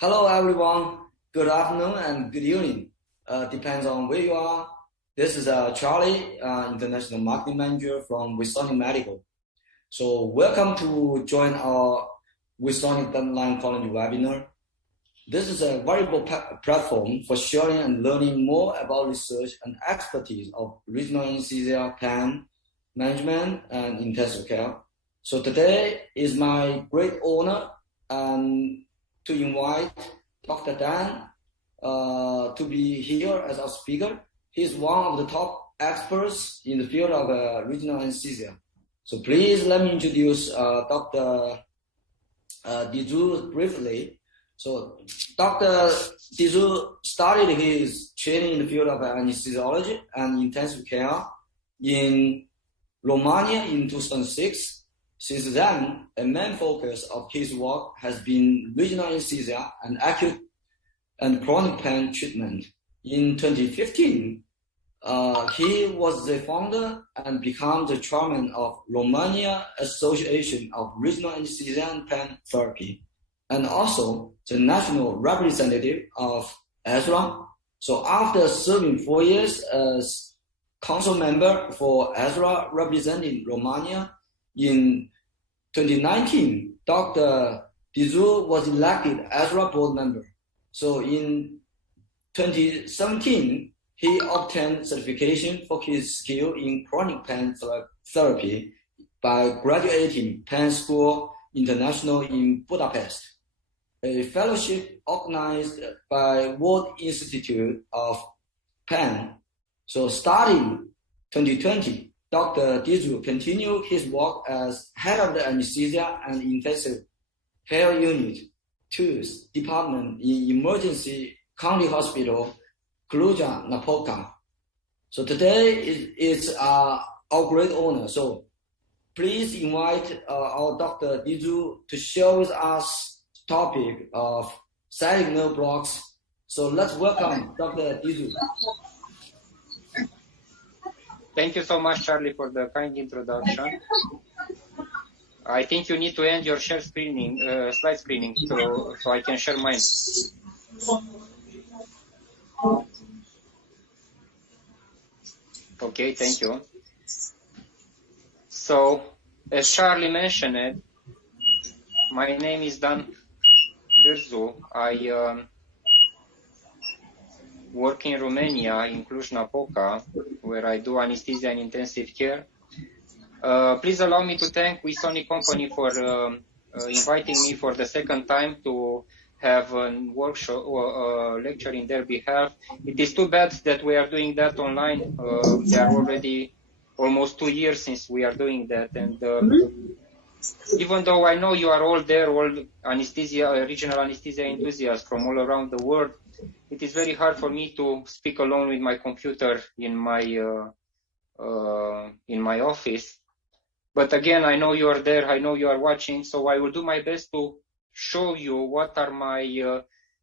Hello, everyone. Good afternoon and good evening. Depends on where you are. This is Charlie, International Marketing Manager from Wisonic Medical. So welcome to join our Wisonic Online College webinar. This is a valuable platform for sharing and learning more about research and expertise of regional anesthesia, pain management, and intensive care. So today is my great honor to invite Dr. Dan to be here as our speaker. He's one of the top experts in the field of regional anesthesia. So please let me introduce Dr. Dirzu briefly. So Dr. Dirzu started his training in the field of anesthesiology and intensive care in Romania in 2006. Since then, a main focus of his work has been regional anesthesia and acute and chronic pain treatment. In 2015, he was the founder and became the chairman of Romania Association of Regional Anesthesia and Pain Therapy, and also the national representative of ESRA. So after serving 4 years as council member for ESRA representing Romania, in 2019, Dr. Dirzu was elected ESRA board member. So in 2017, he obtained certification for his skill in chronic pain therapy by graduating Pain School International in Budapest, a fellowship organized by World Institute of Pain. So starting 2020, Dr. Dirzu continued his work as head of the anesthesia and intensive care unit 2's department in Emergency County Hospital, Cluj-Napoca. So today it's our great honor. So please invite our Dr. Dirzu to share with us topic of sciatic nerve blocks. So let's welcome Dr. Dirzu. Thank you so much, Charlie, for the kind introduction. I think you need to end your share screening, slide screening, so I can share mine. Okay, thank you. So, as Charlie mentioned, my name is Dan-Sebastian. I work in Romania, in Cluj-Napoca, where I do anesthesia and intensive care. Please allow me to thank Wisonic Company for inviting me for the second time to have a workshop or lecture in their behalf. It is too bad that we are doing that online. There are already almost 2 years since we are doing that. And even though I know you are all there, all anesthesia, regional anesthesia enthusiasts from all around the world, it is very hard for me to speak alone with my computer in my office. But again, I know you are there, I know you are watching, so I will do my best to show you what are my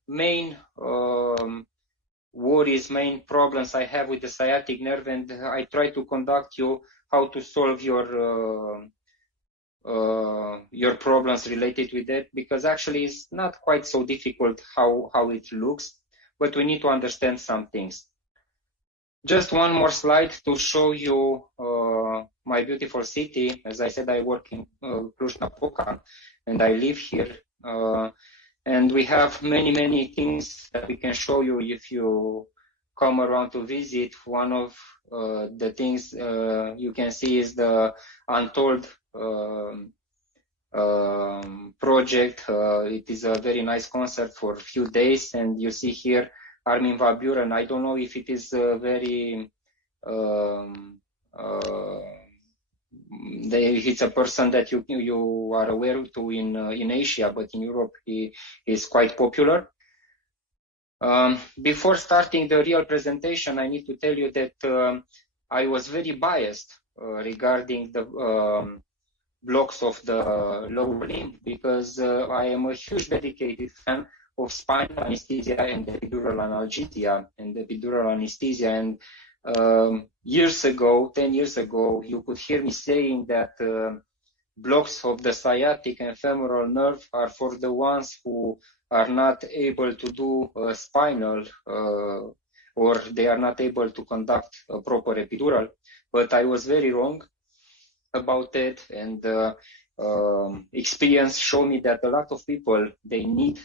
main worries, main problems I have with the sciatic nerve, and I try to conduct you how to solve your problems related with it, because actually it's not quite so difficult how it looks, but we need to understand some things. Just one more slide to show you my beautiful city. As I said, I work in Cluj-Napoca and I live here. And we have many things that we can show you if you come around to visit. One of the things you can see is the Untold project. It is a very nice concert for a few days, and you see here Armin van Buuren. I don't know if it is very it's a person that you are aware to in Asia, but in Europe he is quite popular. Before starting the real presentation, I need to tell you that I was very biased regarding the blocks of the lower limb, because I am a huge dedicated fan of spinal anesthesia and epidural analgesia and epidural anesthesia. And 10 years ago, you could hear me saying that blocks of the sciatic and femoral nerve are for the ones who are not able to do spinal or they are not able to conduct a proper epidural. But I was very wrong about it, and experience showed me that a lot of people, they need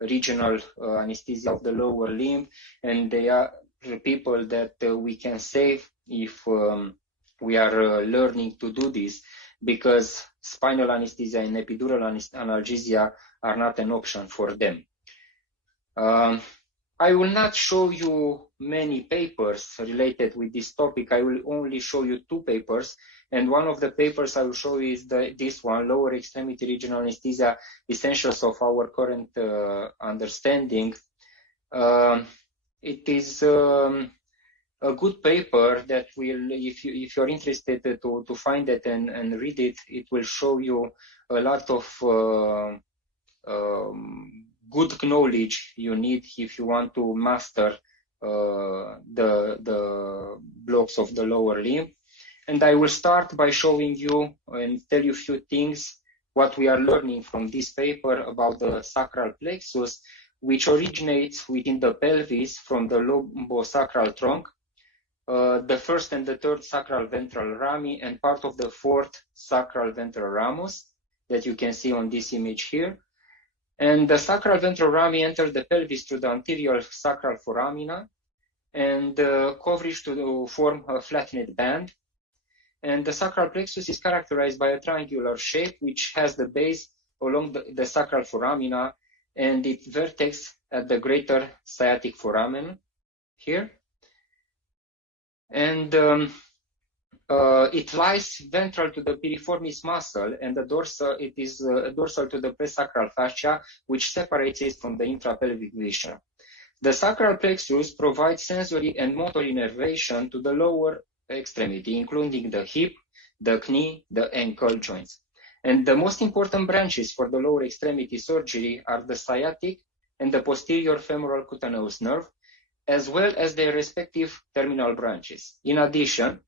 regional anesthesia of the lower limb, and they are people that we can save if we are learning to do this, because spinal anesthesia and epidural analgesia are not an option for them. I will not show you many papers related with this topic. I will only show you 2 papers. And one of the papers I will show you is this one, Lower Extremity Regional Anesthesia, Essentials of Our Current Understanding. It is a good paper that will, if you're interested to find it and read it, it will show you a lot of good knowledge you need if you want to master the blocks of the lower limb. And I will start by showing you and tell you a few things what we are learning from this paper about the sacral plexus, which originates within the pelvis from the lumbosacral trunk, the first and the third sacral ventral rami, and part of the fourth sacral ventral ramus that you can see on this image here. And the sacral ventral rami enters the pelvis through the anterior sacral foramina and coverage to form a flattened band. And the sacral plexus is characterized by a triangular shape which has the base along the sacral foramina and its vertex at the greater sciatic foramen here. And it lies ventral to the piriformis muscle, and the dorsal, it is dorsal to the presacral fascia, which separates it from the intrapelvic viscera. The sacral plexus provides sensory and motor innervation to the lower extremity, including the hip, the knee, the ankle joints. And the most important branches for the lower extremity surgery are the sciatic and the posterior femoral cutaneous nerve, as well as their respective terminal branches. In addition,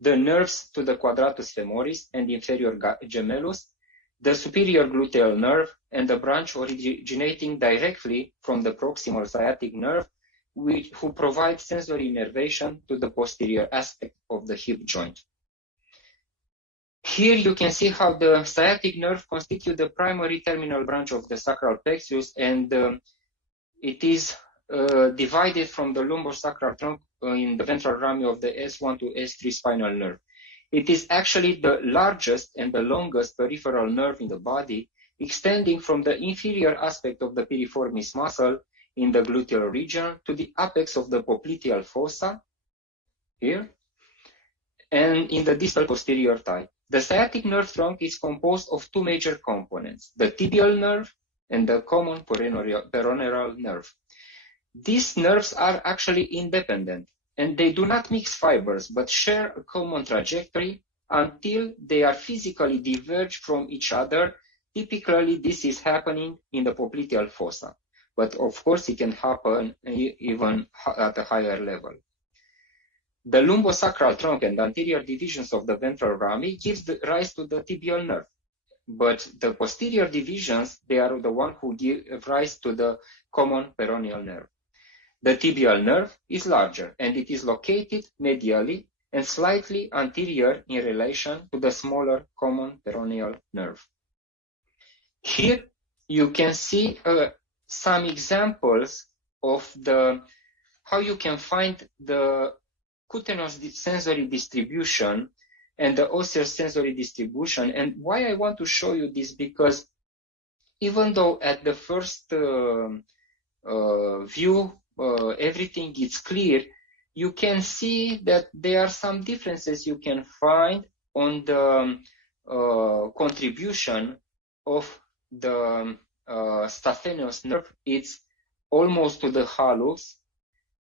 the nerves to the quadratus femoris and inferior gemellus, the superior gluteal nerve, and the branch originating directly from the proximal sciatic nerve, who provide sensory innervation to the posterior aspect of the hip joint. Here you can see how the sciatic nerve constitutes the primary terminal branch of the sacral plexus, and it is divided from the lumbosacral trunk in the ventral rami of the S1 to S3 spinal nerve. It is actually the largest and the longest peripheral nerve in the body, extending from the inferior aspect of the piriformis muscle in the gluteal region to the apex of the popliteal fossa, here, and in the distal posterior thigh. The sciatic nerve trunk is composed of 2 major components, the tibial nerve and the common peroneal nerve. These nerves are actually independent, and they do not mix fibers, but share a common trajectory until they are physically diverged from each other. Typically, this is happening in the popliteal fossa, but of course it can happen even at a higher level. The lumbosacral trunk and anterior divisions of the ventral rami gives rise to the tibial nerve, but the posterior divisions, they are the one who give rise to the common peroneal nerve. The tibial nerve is larger, and it is located medially and slightly anterior in relation to the smaller common peroneal nerve. Here you can see some examples of how you can find the cutaneous sensory distribution and the osseous sensory distribution. And why I want to show you this, because even though at the first view everything is clear, you can see that there are some differences you can find on the contribution of the staphyneous nerve. It's almost to the hallux,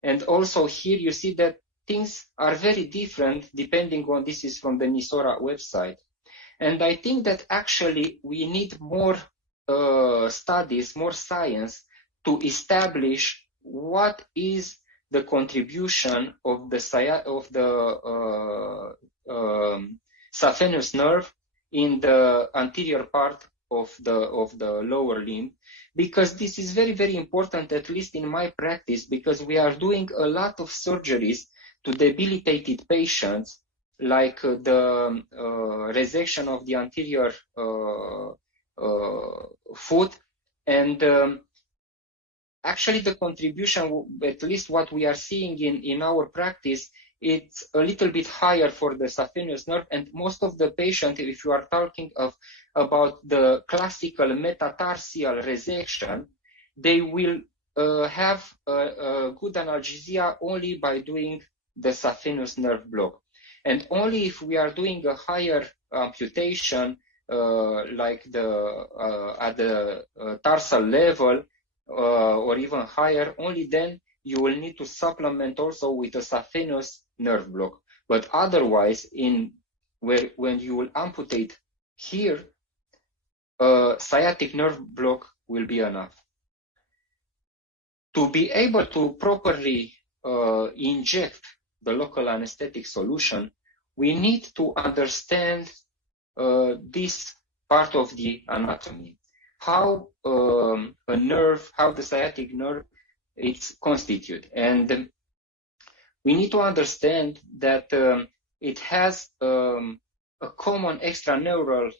and also here you see that things are very different depending on, this is from the Nisora website. And I think that actually we need more studies, more science to establish what is the contribution of the staphyneous nerve in the anterior part of the lower limb, because this is very, very important, at least in my practice, because we are doing a lot of surgeries to debilitated patients, like the resection of the anterior foot. And actually the contribution, at least what we are seeing in our practice, it's a little bit higher for the saphenous nerve. And most of the patients, if you are talking about the classical metatarsial resection, they will have a good analgesia only by doing the saphenous nerve block. And only if we are doing a higher amputation, like at the tarsal level, or even higher, only then you will need to supplement also with a saphenous nerve block. But otherwise, when you will amputate here, sciatic nerve block will be enough. To be able to properly inject the local anesthetic solution, we need to understand this part of the anatomy. How a nerve, how the sciatic nerve is constituted. And we need to understand that it has a common extraneural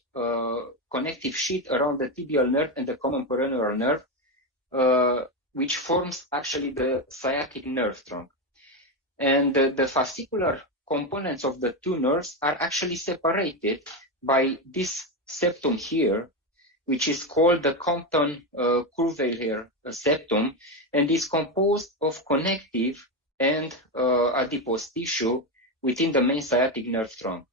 connective sheet around the tibial nerve and the common peroneal nerve, which forms actually the sciatic nerve trunk. And the fascicular components of the two nerves are actually separated by this septum here, which is called the Compton-Curvaillier septum, and is composed of connective and adipose tissue within the main sciatic nerve trunk.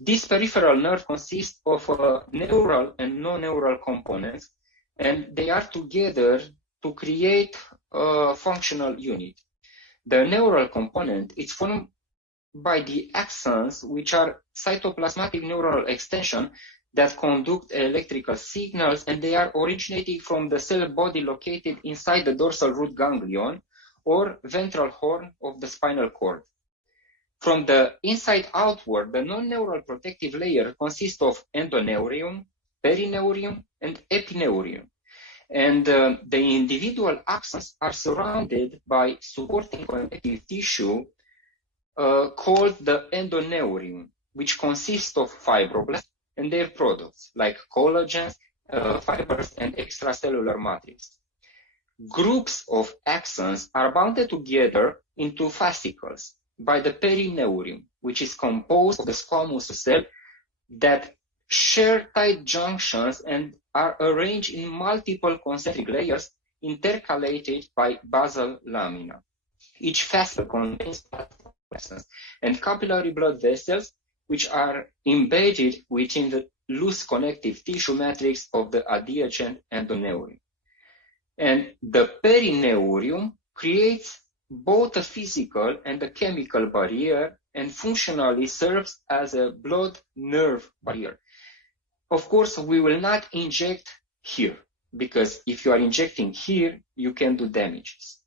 This peripheral nerve consists of neural and non-neural components, and they are together to create a functional unit. The neural component is formed by the axons, which are cytoplasmatic neural extension that conduct electrical signals, and they are originating from the cell body located inside the dorsal root ganglion or ventral horn of the spinal cord. From the inside outward, the non-neural protective layer consists of endoneurium, perineurium, and epineurium. And the individual axons are surrounded by supporting connective tissue called the endoneurium, which consists of fibroblasts and their products, like collagens, fibers, and extracellular matrix. Groups of axons are bounded together into fascicles by the perineurium, which is composed of the squamous cell that share tight junctions and are arranged in multiple concentric layers intercalated by basal lamina. Each fascicle contains vessels and capillary blood vessels, which are embedded within the loose connective tissue matrix of the adjacent endoneurium. And the perineurium creates both a physical and a chemical barrier and functionally serves as a blood-nerve barrier. Of course, we will not inject here, because if you are injecting here, you can do damages.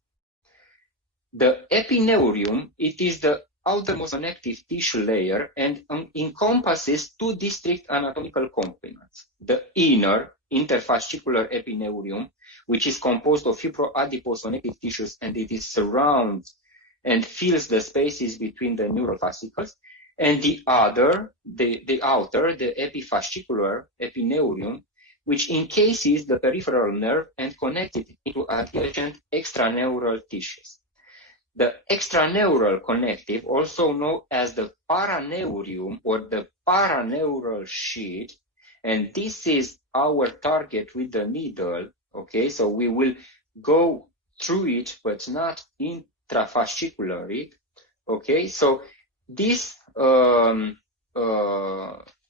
The epineurium, it is the outermost connective tissue layer and encompasses two distinct anatomical components. The inner interfascicular epineurium, which is composed of fibroadipose connective tissues, and it is surrounds and fills the spaces between the neural fascicles, and the outer, the epifascicular epineurium, which encases the peripheral nerve and connects it into adjacent extraneural tissues. The extraneural connective, also known as the paraneurium or the paraneural sheet, and this is our target with the needle, okay? So we will go through it, but not intrafascicularly, okay? So this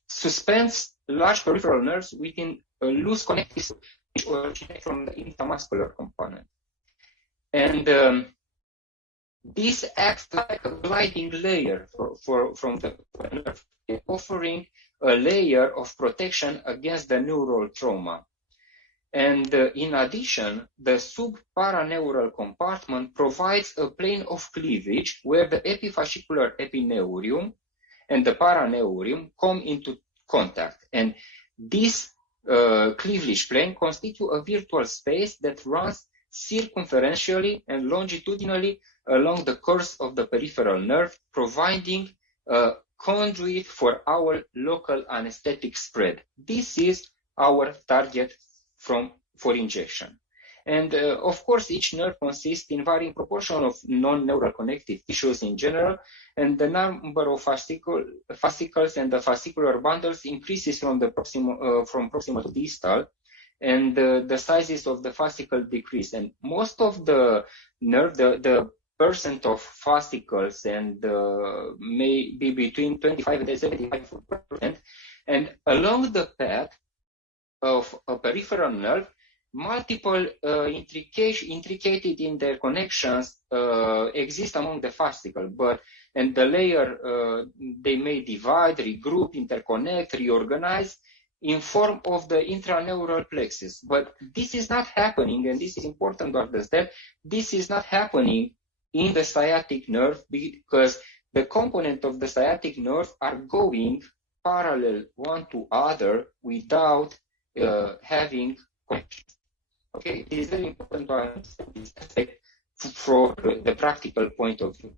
suspends large peripheral nerves within a loose connective tissue which originate from the intramuscular component. And this acts like a gliding layer from the nerve, offering a layer of protection against the neural trauma. And in addition, the subparaneural compartment provides a plane of cleavage where the epifascicular epineurium and the paraneurium come into contact. And this cleavage plane constitutes a virtual space that runs circumferentially and longitudinally along the course of the peripheral nerve, providing a conduit for our local anesthetic spread. This is our target for injection. And of course, each nerve consists in varying proportion of non-neural connective tissues in general, and the number of fascicles and the fascicular bundles increases from proximal to distal, and the sizes of the fascicle decrease. And most of the nerve, the percent of fascicles and may be between 25 and 75%. And along the path of a peripheral nerve, multiple intricated interconnections exist among the fascicle, and the layer they may divide, regroup, interconnect, reorganize in form of the intraneural plexus. But this is not happening, and this is important to understand, this is not happening in the sciatic nerve because the component of the sciatic nerve are going parallel one to other without having connection. Okay, it is very important to understand this aspect from the practical point of view.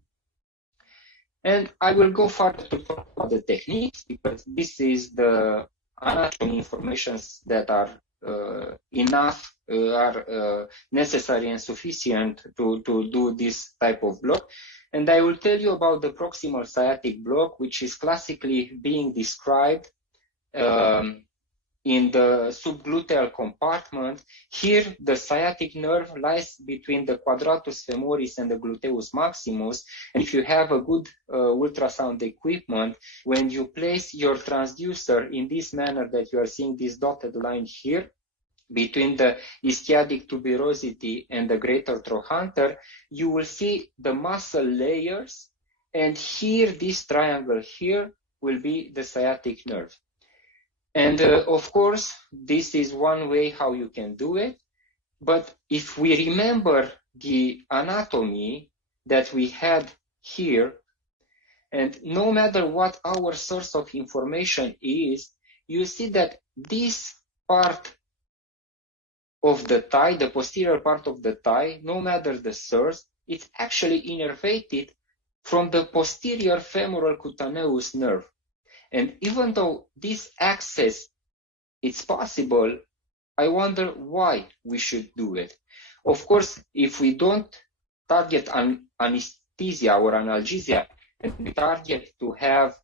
And I will go further to talk about the techniques, because this is the anatomy informations that are enough, are necessary and sufficient to do this type of block. And I will tell you about the proximal sciatic block, which is classically being described in the subgluteal compartment. Here, the sciatic nerve lies between the quadratus femoris and the gluteus maximus. And if you have a good ultrasound equipment, when you place your transducer in this manner that you are seeing this dotted line here, between the ischiadic tuberosity and the greater trochanter, you will see the muscle layers. And here, this triangle here will be the sciatic nerve. And of course, this is one way how you can do it. But if we remember the anatomy that we had here, and no matter what our source of information is, you see that this part of the thigh, the posterior part of the thigh, no matter the source, it's actually innervated from the posterior femoral cutaneous nerve. And even though this access is possible, I wonder why we should do it. Of course, if we don't target anesthesia or analgesia, and we target to have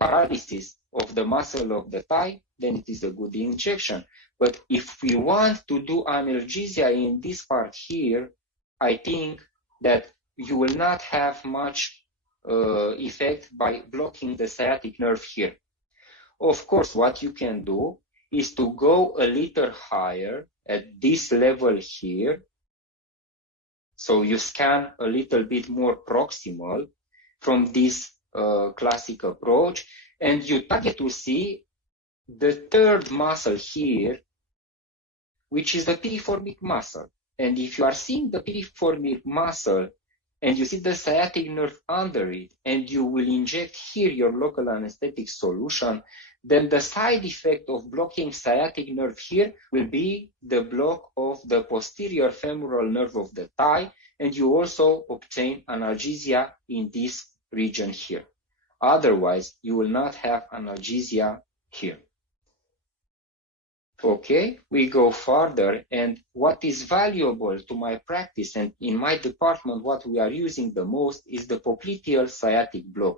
paralysis of the muscle of the thigh, then it is a good injection. But if we want to do analgesia in this part here, I think that you will not have much effect by blocking the sciatic nerve here. Of course, what you can do is to go a little higher at this level here. So you scan a little bit more proximal from this classic approach, and you target to see the third muscle here, which is the piriformic muscle. And if you are seeing the piriformic muscle and you see the sciatic nerve under it, and you will inject here your local anesthetic solution, then the side effect of blocking sciatic nerve here will be the block of the posterior femoral nerve of the thigh, and you also obtain analgesia in this region here. Otherwise, you will not have analgesia here. Okay, we go further, and what is valuable to my practice and in my department, what we are using the most is the popliteal sciatic block.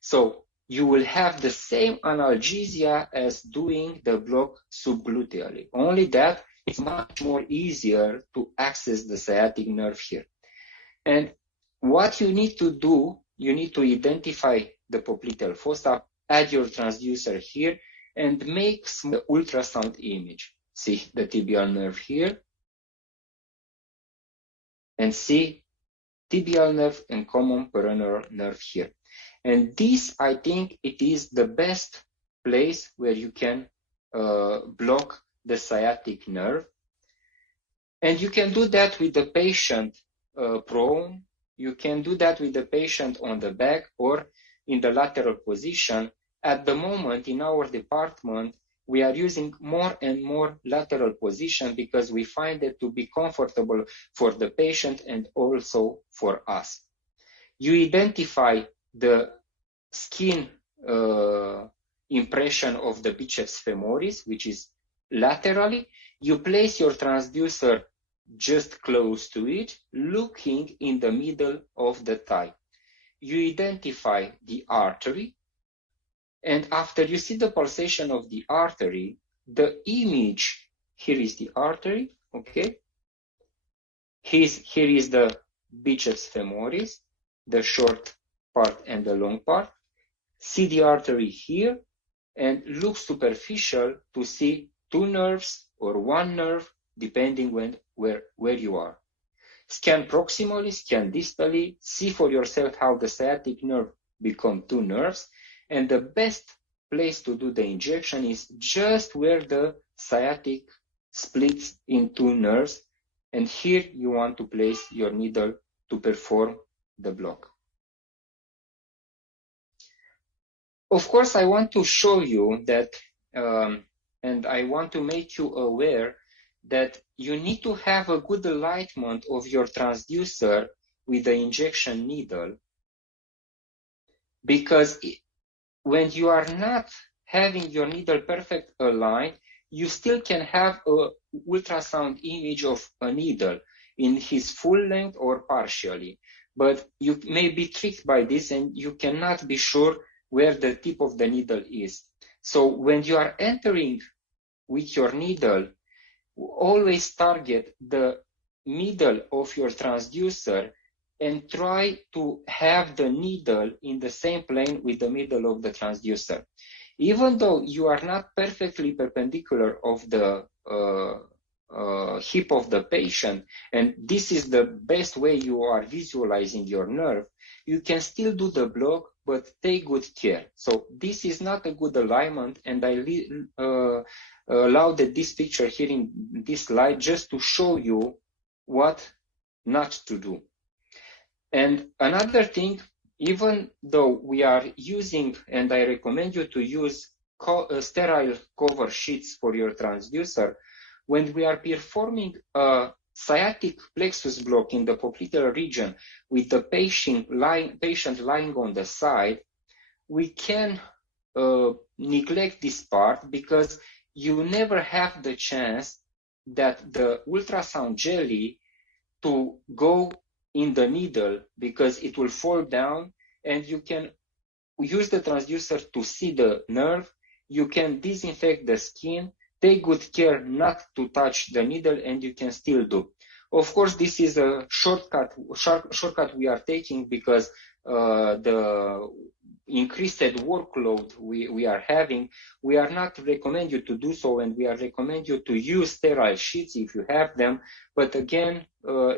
So you will have the same analgesia as doing the block subgluteally, only that it's much more easier to access the sciatic nerve here. And what you need to do, you need to identify the popliteal fossa, add your transducer here, and make the ultrasound image. See the tibial nerve here, and see tibial nerve and common peroneal nerve here. And this, I think, it is the best place where you can block the sciatic nerve. And you can do that with the patient prone, you can do that with the patient on the back, or in the lateral position. At the moment, in our department, we are using more and more lateral position because we find it to be comfortable for the patient and also for us. You identify the skin impression of the biceps femoris, which is laterally. You place your transducer just close to it, looking in the middle of the thigh. You identify the artery, and after you see the pulsation of the artery, the image, here is the artery, okay? Here is the biceps femoris, the short part and the long part. See the artery here, and look superficial to see two nerves or one nerve, depending where you are. Scan proximally, scan distally, see for yourself how the sciatic nerve become two nerves, and the best place to do the injection is just where the sciatic splits in two nerves, and here you want to place your needle to perform the block. Of course, I want to show you that, and I want to make you aware that you need to have a good alignment of your transducer with the injection needle, because when you are not having your needle perfect aligned, you still can have a ultrasound image of a needle in his full length or partially, but you may be tricked by this and you cannot be sure where the tip of the needle is. So when you are entering with your needle, always target the middle of your transducer and try to have the needle in the same plane with the middle of the transducer. Even though you are not perfectly perpendicular of the hip of the patient, and this is the best way you are visualizing your nerve, you can still do the block, but take good care. So this is not a good alignment, and I allowed this picture here in this slide just to show you what not to do. And another thing, even though we are using, and I recommend you to use sterile cover sheets for your transducer, when we are performing a sciatic plexus block in the popliteal region with the patient lying on the side, we can neglect this part because you never have the chance that the ultrasound jelly to go in the needle, because it will fall down, and you can use the transducer to see the nerve. You can disinfect the skin, take good care not to touch the needle, and you can still do. Of course, this is a shortcut we are taking because the increased workload we are having, we are not recommend you to do so, and we are recommend you to use sterile sheets if you have them. But again,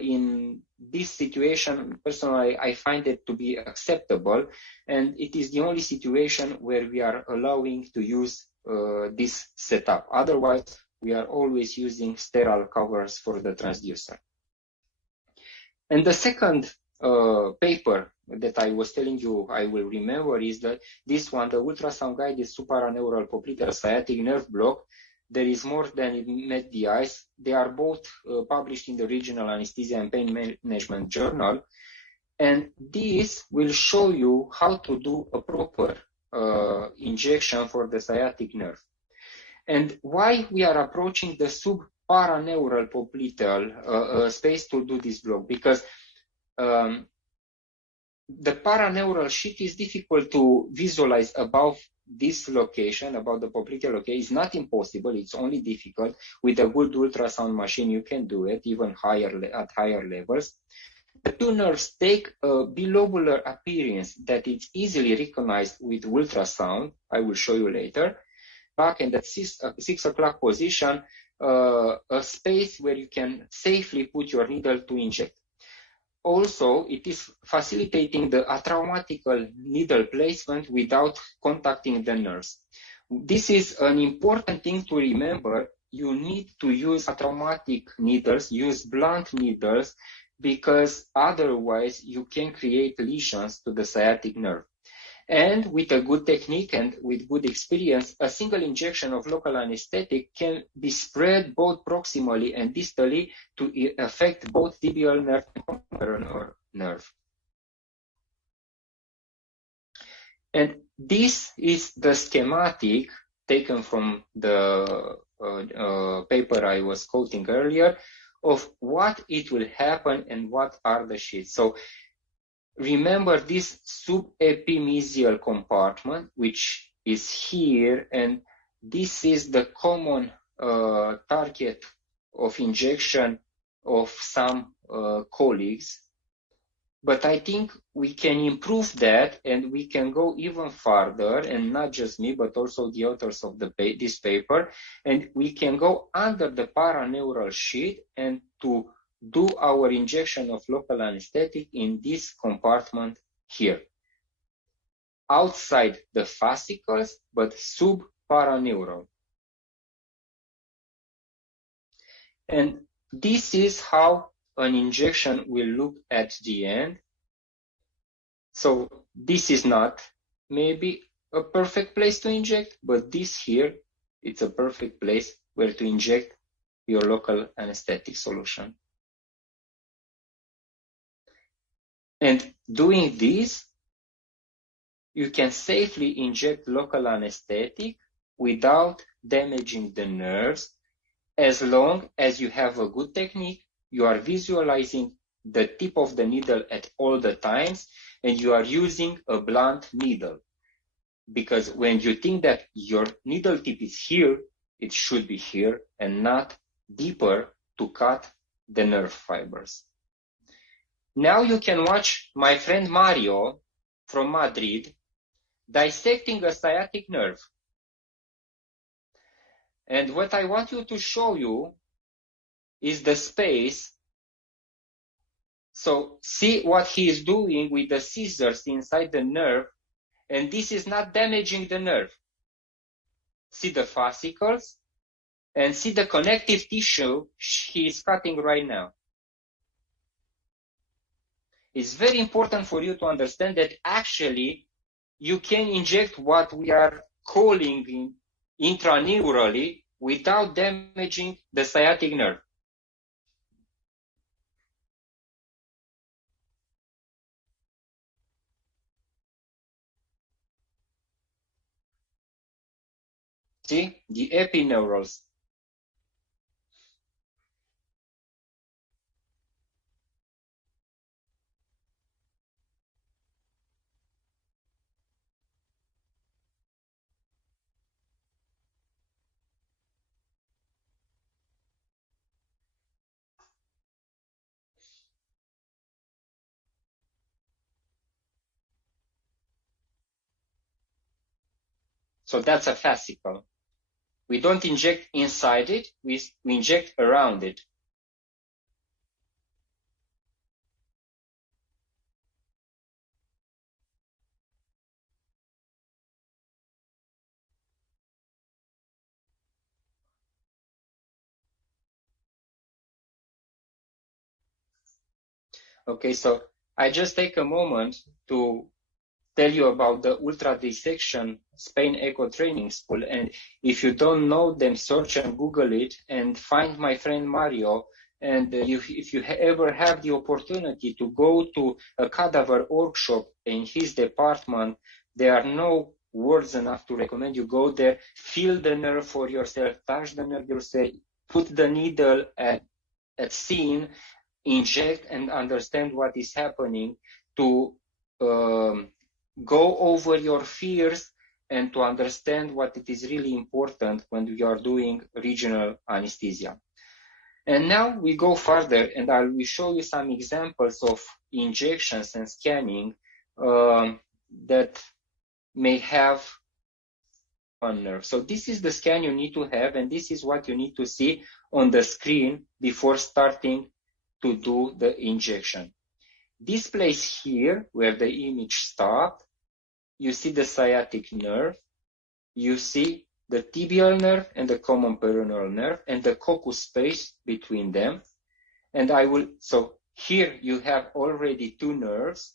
in this situation, personally, I find it to be acceptable, and it is the only situation where we are allowing to use this setup. Otherwise, we are always using sterile covers for the transducer. And the second paper that I was telling you I will remember is that this one, the ultrasound guided suprareneural popliteal sciatic nerve block. There is more than it met the eyes. They are both published in the Regional Anesthesia and Pain Management Journal. And this will show you how to do a proper injection for the sciatic nerve. And why we are approaching the subparaneural popliteal space to do this block? Because the paraneural sheet is difficult to visualize above this location, about the popliteal location. It's not impossible, it's only difficult. With a good ultrasound machine, you can do it, even at higher levels. The two nerves take a bilobular appearance that is easily recognized with ultrasound. I will show you later. Back in that 6 o'clock position, a space where you can safely put your needle to inject. Also, it is facilitating the atraumatical needle placement without contacting the nerves. This is an important thing to remember. You need to use atraumatic needles, use blunt needles, because otherwise you can create lesions to the sciatic nerve. And with a good technique and with good experience, a single injection of local anesthetic can be spread both proximally and distally to affect both tibial nerve and peroneal nerve. And this is the schematic taken from the paper I was quoting earlier of what it will happen and what are the sheets. So remember this subepimesial compartment, which is here, and this is the common target of injection of some colleagues. But I think we can improve that, and we can go even farther, and not just me, but also the authors of this paper, and we can go under the paraneural sheet and to do our injection of local anesthetic in this compartment here, outside the fascicles, but subparaneural. And this is how an injection will look at the end. So this is not maybe a perfect place to inject, but this here, it's a perfect place where to inject your local anesthetic solution. And doing this, you can safely inject local anesthetic without damaging the nerves, as long as you have a good technique, you are visualizing the tip of the needle at all the times, and you are using a blunt needle. Because when you think that your needle tip is here, it should be here and not deeper to cut the nerve fibers. Now you can watch my friend Mario from Madrid dissecting a sciatic nerve. And what I want you to show you is the space. So see what he is doing with the scissors inside the nerve, and this is not damaging the nerve. See the fascicles and see the connective tissue he is cutting right now. It's very important for you to understand that actually you can inject what we are calling intraneurally without damaging the sciatic nerve. See, the epineurals. So that's a fascicle. We don't inject inside it, we inject around it. Okay, so I just take a moment to tell you about the Ultra Dissection Spain Eco Training School. And if you don't know them, search and Google it and find my friend Mario. And if you ever have the opportunity to go to a cadaver workshop in his department, there are no words enough to recommend you go there, feel the nerve for yourself, touch the nerve yourself, put the needle at scene, inject and understand what is happening, to go over your fears and to understand what it is really important when you are doing regional anesthesia. And now we go further, and I will show you some examples of injections and scanning that may have on nerve. So this is the scan you need to have, and this is what you need to see on the screen before starting to do the injection. This place here, where the image stopped, you see the sciatic nerve, you see the tibial nerve and the common peroneal nerve and the coccus space between them. And so here you have already two nerves.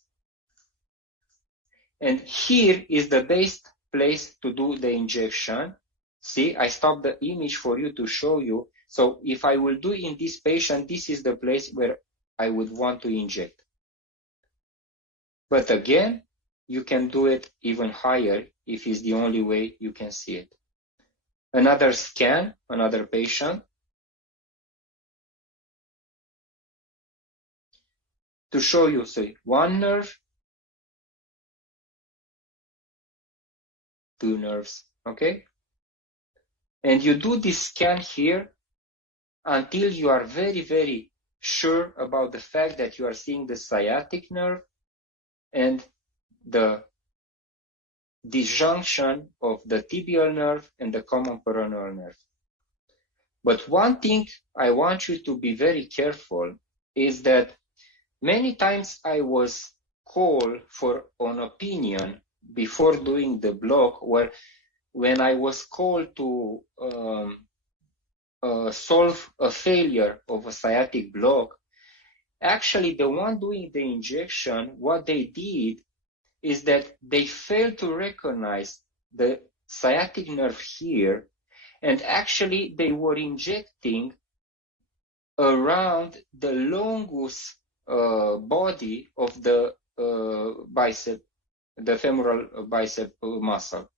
And here is the best place to do the injection. See, I stopped the image for you to show you. So if I will do in this patient, this is the place where I would want to inject. But again, you can do it even higher if it's the only way you can see it. Another scan, another patient. To show you, say, one nerve, two nerves, okay? And you do this scan here until you are very, very sure about the fact that you are seeing the sciatic nerve and the disjunction of the tibial nerve and the common peroneal nerve. But one thing I want you to be very careful is that many times I was called for an opinion before doing the block, where when I was called to solve a failure of a sciatic block, actually the one doing the injection, what they did is that they failed to recognize the sciatic nerve here, and actually they were injecting around the longus body of the bicep, the femoral bicep muscle.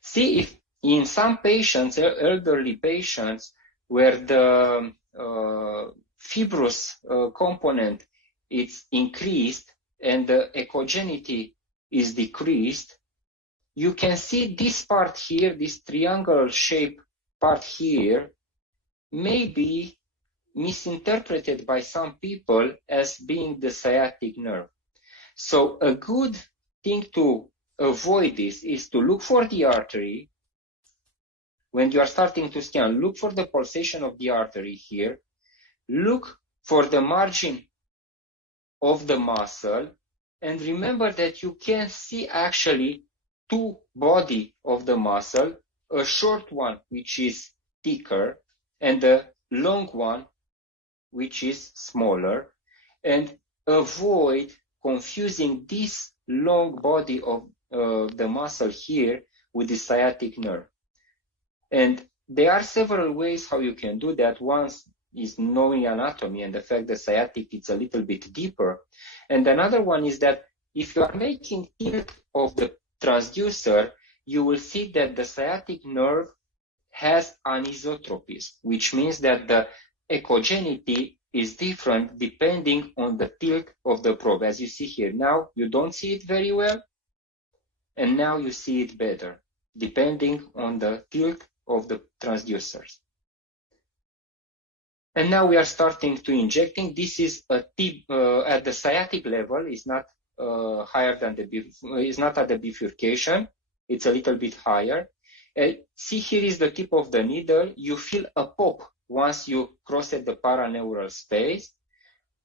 See, if in some patients, elderly patients, where the fibrous component is increased and the echogeneity is decreased, you can see this part here, this triangle shaped part here, may be misinterpreted by some people as being the sciatic nerve. So a good thing to avoid this is to look for the artery. When you are starting to scan, look for the pulsation of the artery here. Look for the margin of the muscle. And remember that you can see actually two body of the muscle, a short one which is thicker and a long one which is smaller, and avoid confusing this long body of the muscle here with the sciatic nerve. And there are several ways how you can do that. One is knowing anatomy and the fact that sciatic is a little bit deeper. And another one is that if you are making tilt of the transducer, you will see that the sciatic nerve has anisotropies, which means that the echogeneity is different depending on the tilt of the probe. As you see here, now you don't see it very well, and now you see it better, depending on the tilt of the transducers. And now we are starting to injecting. This is a tip at the sciatic level. It's not higher than it's not at the bifurcation. It's a little bit higher. See, here is the tip of the needle. You feel a pop once you cross at the paraneural space.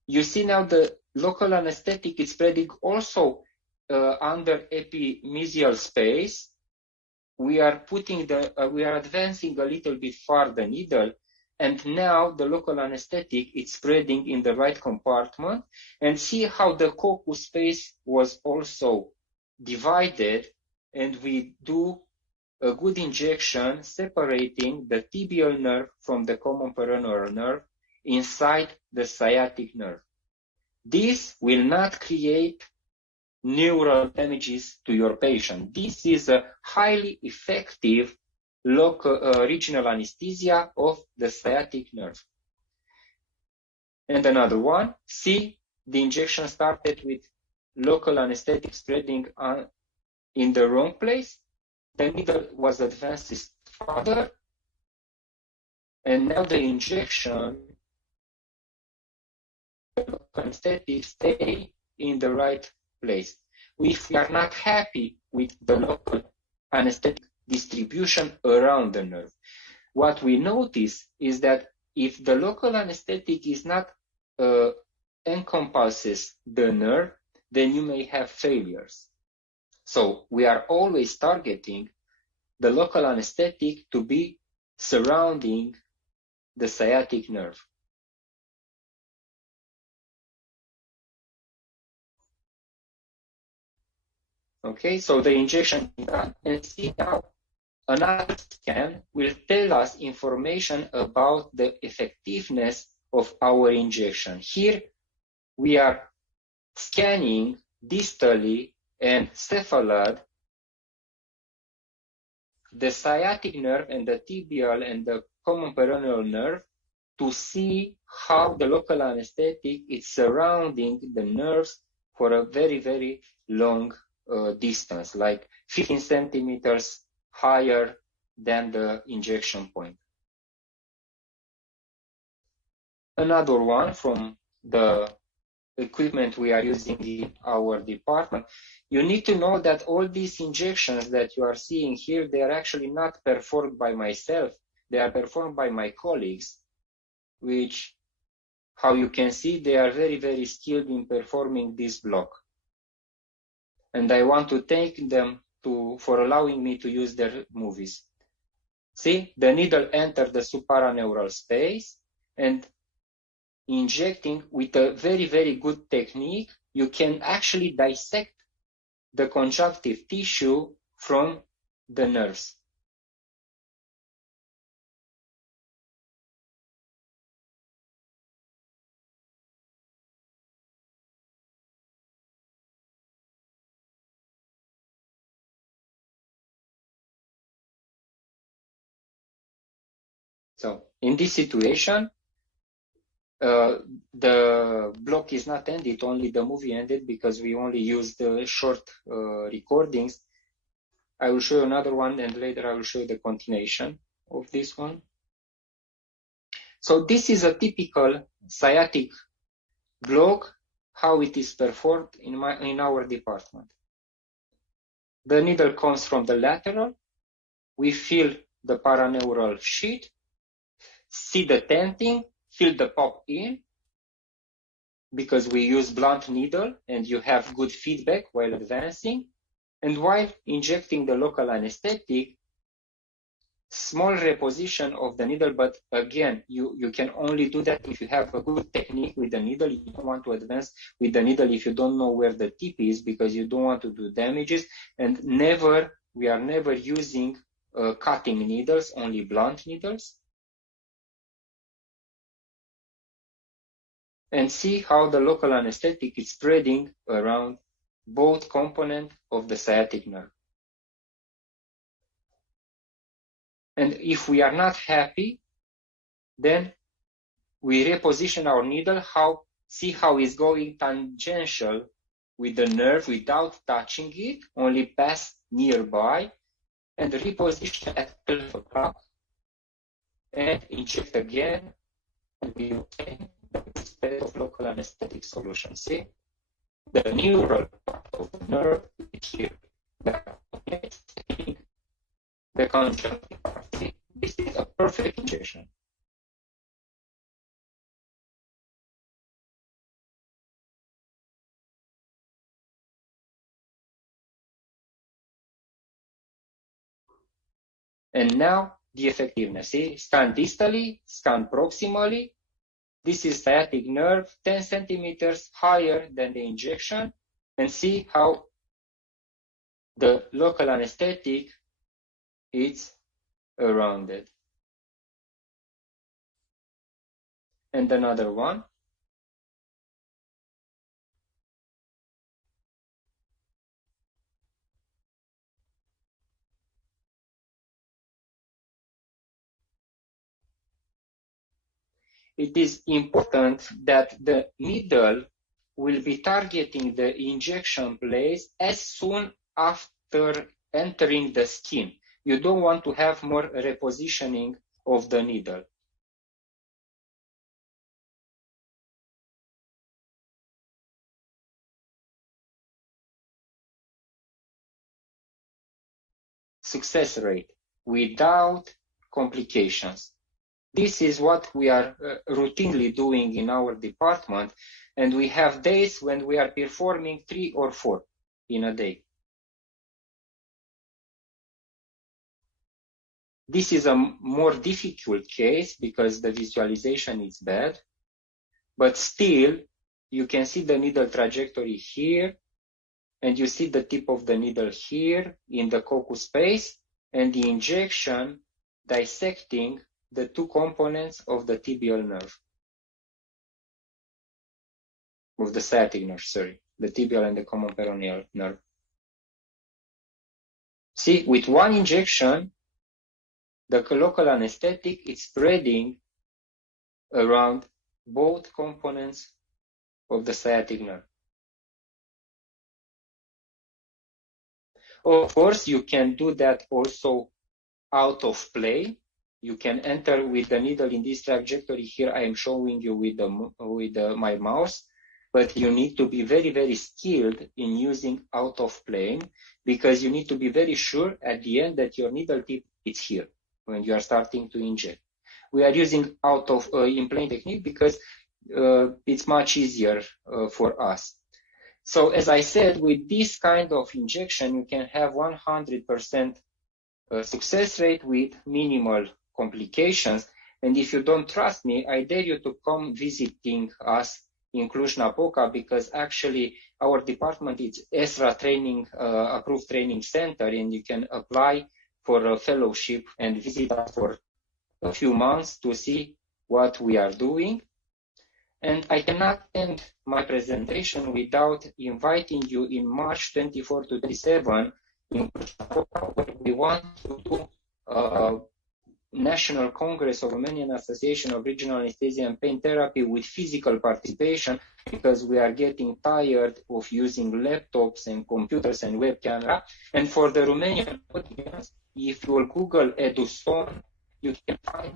You see now the local anesthetic is spreading also under epimysial space. We are advancing a little bit far the needle, and now the local anesthetic is spreading in the right compartment. And see how the coccus space was also divided, and we do a good injection separating the tibial nerve from the common peroneal nerve inside the sciatic nerve. This will not create neural damages to your patient. This is a highly effective local regional anesthesia of the sciatic nerve. And another one, see, the injection started with local anesthetic spreading in the wrong place. The needle was advanced further, and now the injection, the local anesthetic stay in the right place. If we are not happy with the local anesthetic distribution around the nerve, what we notice is that if the local anesthetic is not encompasses the nerve, then you may have failures. So we are always targeting the local anesthetic to be surrounding the sciatic nerve. Okay, so the injection is done, and see now another scan will tell us information about the effectiveness of our injection. Here we are scanning distally and cephalad the sciatic nerve and the tibial and the common peroneal nerve to see how the local anesthetic is surrounding the nerves for a very, very long distance, like 15 centimeters higher than the injection point. Another one from the equipment we are using in our department, you need to know that all these injections that you are seeing here, they are actually not performed by myself. They are performed by my colleagues, which, how you can see, they are very, very skilled in performing this block. And I want to thank them for allowing me to use their movies. See, the needle entered the suprareneural space, and injecting with a very, very good technique, you can actually dissect the conjunctive tissue from the nerves. So in this situation, the block is not ended, only the movie ended because we only used short recordings. I will show you another one, and later I will show you the continuation of this one. So this is a typical sciatic block, how it is performed in our department. The needle comes from the lateral. We feel the paraneural sheath, see the tenting, feel the pop in, because we use blunt needle and you have good feedback while advancing. And while injecting the local anesthetic, small reposition of the needle, but again, you can only do that if you have a good technique with the needle. You don't want to advance with the needle if you don't know where the tip is, because you don't want to do damages. And we are never using cutting needles, only blunt needles. And see how the local anesthetic is spreading around both components of the sciatic nerve. And if we are not happy, then we reposition our needle, see how it's going tangential with the nerve without touching it, only pass nearby, and reposition at 12 o'clock, and inject again, and we obtain the spread of local anesthetic solution. See, the neural part of the nerve is here. The conjunctive part. See, this is a perfect injection. And now the effectiveness. See, scan distally, scan proximally. This is sciatic nerve, 10 centimeters higher than the injection, and see how the local anesthetic is around it. And another one. It is important that the needle will be targeting the injection place as soon after entering the skin. You don't want to have more repositioning of the needle. Success rate without complications. This is what we are routinely doing in our department, and we have days when we are performing 3 or 4 in a day. This is a more difficult case because the visualization is bad, but still you can see the needle trajectory here, and you see the tip of the needle here in the coccus space, and the injection dissecting the two components of the tibial nerve, of the sciatic nerve, sorry, the tibial and the common peroneal nerve. See, with one injection, the local anesthetic is spreading around both components of the sciatic nerve. Of course, you can do that also out of play. You can enter with the needle in this trajectory. Here I am showing you with my mouse, but you need to be very, very skilled in using out of plane, because you need to be very sure at the end that your needle tip is here when you are starting to inject. We are using out of in plane technique because it's much easier for us. So as I said, with this kind of injection, you can have 100% success rate with minimal complications. And if you don't trust me, I dare you to come visiting us in Cluj-Napoca, because actually our department is ESRA training, approved training center, and you can apply for a fellowship and visit us for a few months to see what we are doing. And I cannot end my presentation without inviting you in March 24 to 27 in Cluj-Napoca, where we want to do National Congress of Romanian Association of Regional Anesthesia and Pain Therapy with physical participation, because we are getting tired of using laptops and computers and web camera. And for the Romanian audience, if you will Google EduSon, you can find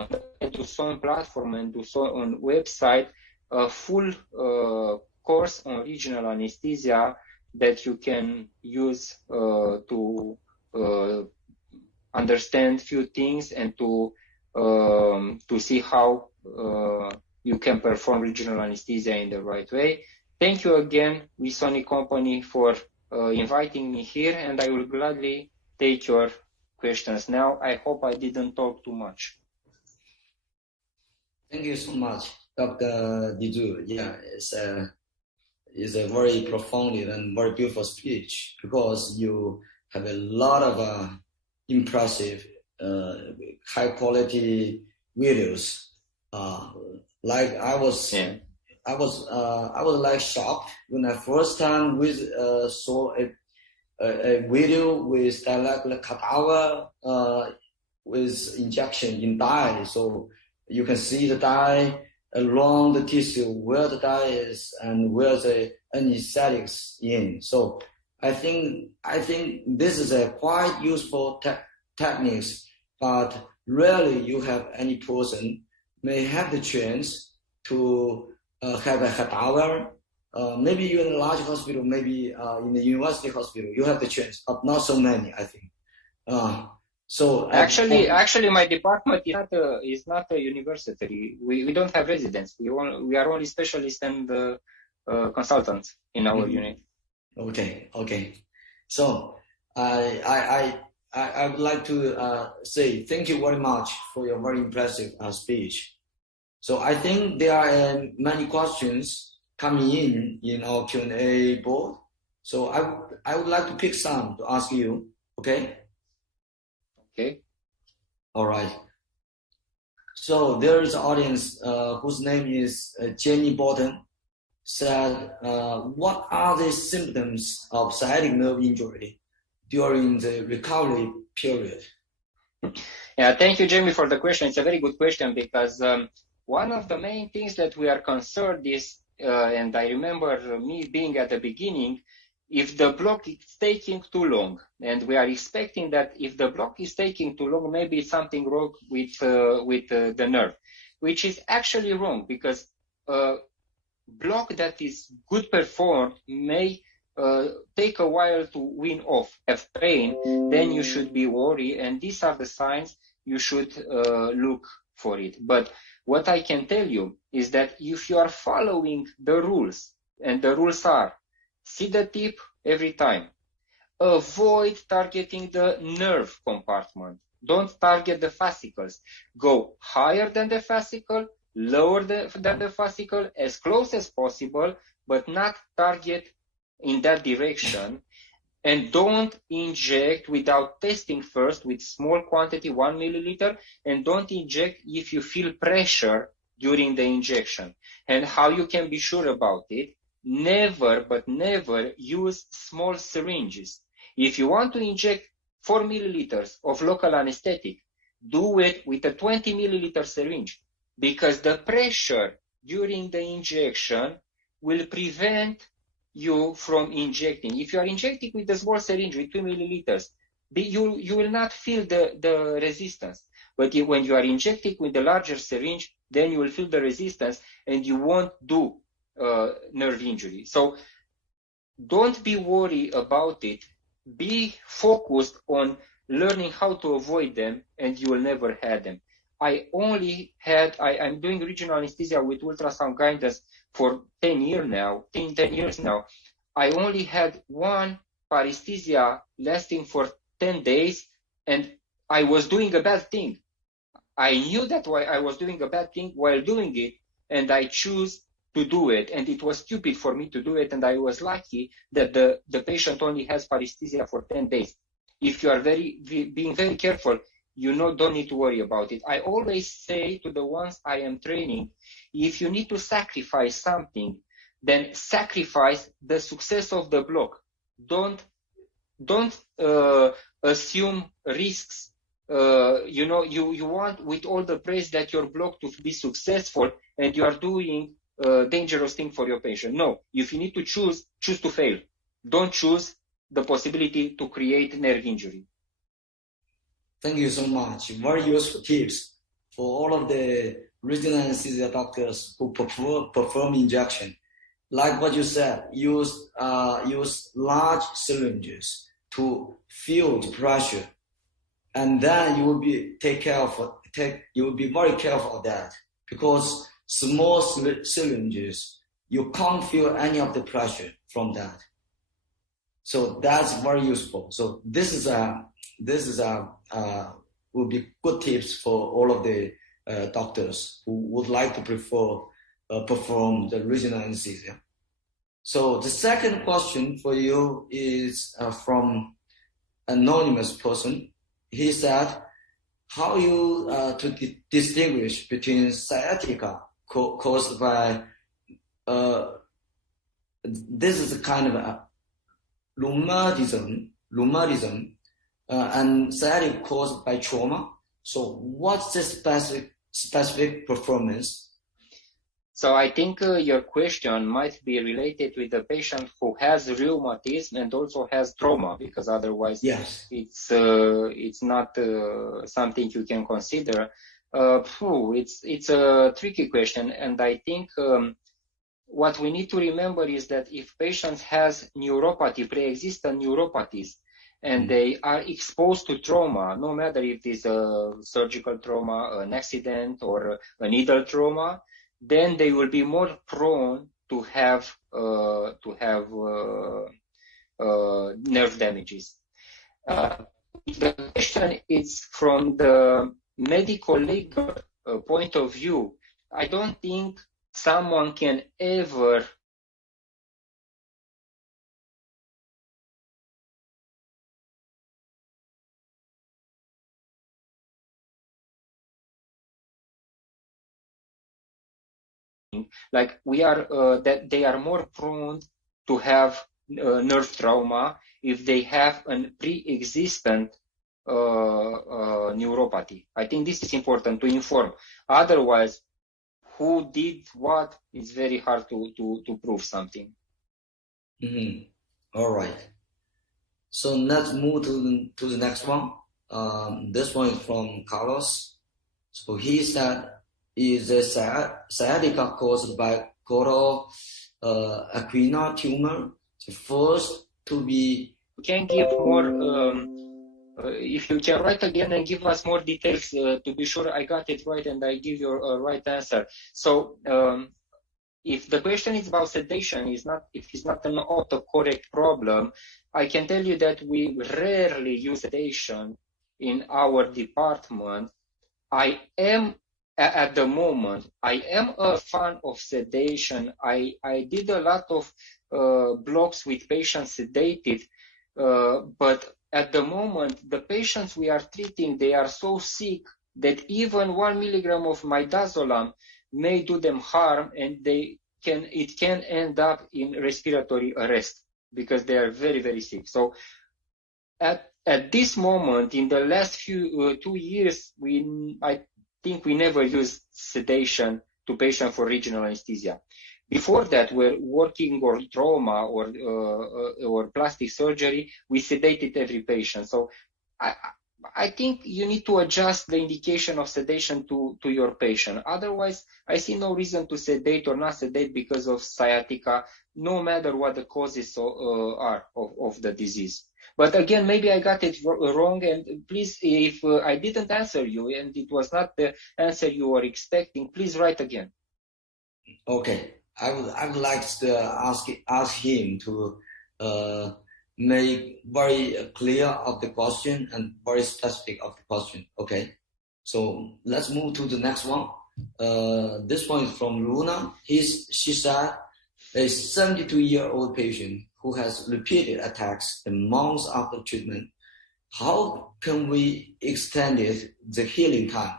on the EduSon platform and EduSon website a full course on regional anesthesia that you can use to understand few things and to see how you can perform regional anesthesia in the right way. Thank you again, Wisoni Company, for inviting me here, and I will gladly take your questions now. I hope I didn't talk too much. Thank you so much, Dr. Dirzu. Yeah, it's a very profound and very beautiful speech, because you have a lot of impressive, high quality videos. Like I was like shocked when I first time saw a video with like cadaver with injection in dye. So you can see the dye along the tissue, where the dye is and where the anesthetics in. So I think this is a quite useful techniques, but rarely you have any person may have the chance to have a cadaver. Maybe you're in a large hospital, maybe in the university hospital, you have the chance, but not so many, I think. So actually, my department is not a university. We don't have residents. We are only specialists and consultants in our unit. Okay. So I would like to say thank you very much for your very impressive speech. So I think there are many questions coming in our Q&A board. So I would like to pick some to ask you. Okay. Okay. All right. So there is an audience whose name is Jenny Bolton. Said, what are the symptoms of sciatic nerve injury during the recovery period? Yeah, thank you, Jamie, for the question. It's a very good question, because one of the main things that we are concerned is, and I remember me being at the beginning, if the block is taking too long, and we are expecting that if the block is taking too long, maybe it's something wrong with the nerve, which is actually wrong, because block that is good performed may take a while to wean off, have pain, then you should be worried, and these are the signs you should look for it. But what I can tell you is that if you are following the rules, and the rules are, see the tip every time, avoid targeting the nerve compartment, don't target the fascicles, go higher than the fascicle, lower than the fascicle, as close as possible, but not target in that direction, and don't inject without testing first with small quantity, 1 milliliter, and don't inject if you feel pressure during the injection. And how you can be sure about it, never, but never use small syringes. If you want to inject 4 milliliters of local anesthetic, do it with a 20 milliliter syringe, because the pressure during the injection will prevent you from injecting. If you are injecting with a small syringe with 2 milliliters, you will not feel the resistance. But when you are injecting with a larger syringe, then you will feel the resistance and you won't do nerve injury. So don't be worried about it. Be focused on learning how to avoid them, and you will never have them. I'm doing regional anesthesia with ultrasound guidance for 10 years now. I only had one paresthesia lasting for 10 days, and I was doing a bad thing. I knew that I was doing a bad thing while doing it, and I chose to do it, and it was stupid for me to do it, and I was lucky that the patient only has paresthesia for 10 days. If you are being very careful, you don't need to worry about it. I always say to the ones I am training, if you need to sacrifice something, then sacrifice the success of the block. Don't assume risks. You want with all the praise that your block to be successful, and you are doing a dangerous thing for your patient. No, if you need to choose to fail. Don't choose the possibility to create nerve injury. Thank you so much. Very useful tips for all of the regional anesthesia doctors who perform injection. Like what you said, use large syringes to feel the pressure, and then you will be very careful of that, because small syringes, you can't feel any of the pressure from that. So that's very useful. So this will be good tips for all of the doctors who would like to perform the regional anesthesia. So the second question for you is from anonymous person. He said, how you to distinguish between sciatica caused by this is a kind of a rheumatism, and sciatic caused by trauma. So what's the specific performance? So I think your question might be related with the patient who has rheumatism and also has trauma, because otherwise yes, it's not something you can consider. It's a tricky question, and I think what we need to remember is that if patients has neuropathy, pre-existing neuropathies, and they are exposed to trauma, no matter if it is a surgical trauma, an accident, or a needle trauma, then they will be more prone to have nerve damages. The question is from the medical legal point of view. I don't think someone can ever like we are that they are more prone to have nerve trauma if they have a pre-existent neuropathy. I think this is important to inform. Otherwise, who did what is very hard to prove something. All right. So let's move to the next one. This one is from Carlos. So he said, is the sciatica caused by caudal equina tumor? So first to be... You can give more, if you can write again and give us more details to be sure I got it right and I give you a right answer. So if the question is about sedation, if it's not an autocorrect problem, I can tell you that we rarely use sedation in our department. I am at the moment, I am a fan of sedation. I did a lot of blocks with patients sedated, but at the moment, the patients we are treating, they are so sick that even 1 milligram of midazolam may do them harm, and it can end up in respiratory arrest because they are very, very sick. So at this moment, in the last few 2 years, I think we never used sedation to patients for regional anesthesia. Before that, we're working on trauma or plastic surgery. We sedated every patient. So I think you need to adjust the indication of sedation to your patient. Otherwise, I see no reason to sedate or not sedate because of sciatica, no matter what the causes are of the disease. But again, maybe I got it wrong, and please, if I didn't answer you and it was not the answer you were expecting, please write again. Okay, I would like to ask him to make very clear of the question and very specific of the question. Okay, so let's move to the next one. This one is from Luna. She said a 72-year-old patient who has repeated attacks a month after treatment. How can we extend the healing time?